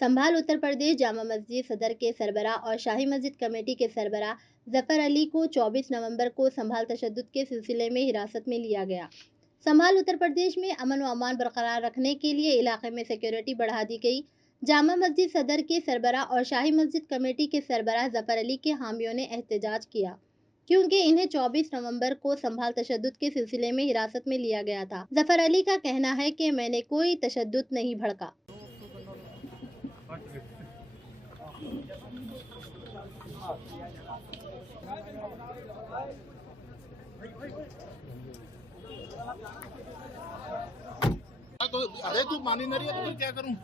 संभाल उत्तर प्रदेश जामा मस्जिद सदर के सरबराह और शाही मस्जिद कमेटी के सरबराह जफर अली को 24 नवंबर को संभाल तशद्दुद के सिलसिले में हिरासत में लिया गया। संभाल उत्तर प्रदेश में अमन व अमान बरकरार रखने के लिए इलाके में सिक्योरिटी बढ़ा दी गई। जामा मस्जिद सदर के सरबराह और शाही मस्जिद कमेटी के सरबराह जफर अली के हामियों ने एहतजाज किया क्योंकि इन्हें 24 नवंबर को संभाल तशद्दुद के सिलसिले में हिरासत में लिया गया था। जफर अली का कहना है कि मैंने कोई तशद्दुद नहीं भड़का। तो अरे तू मान ही नहीं रही है तो फिर क्या करूं?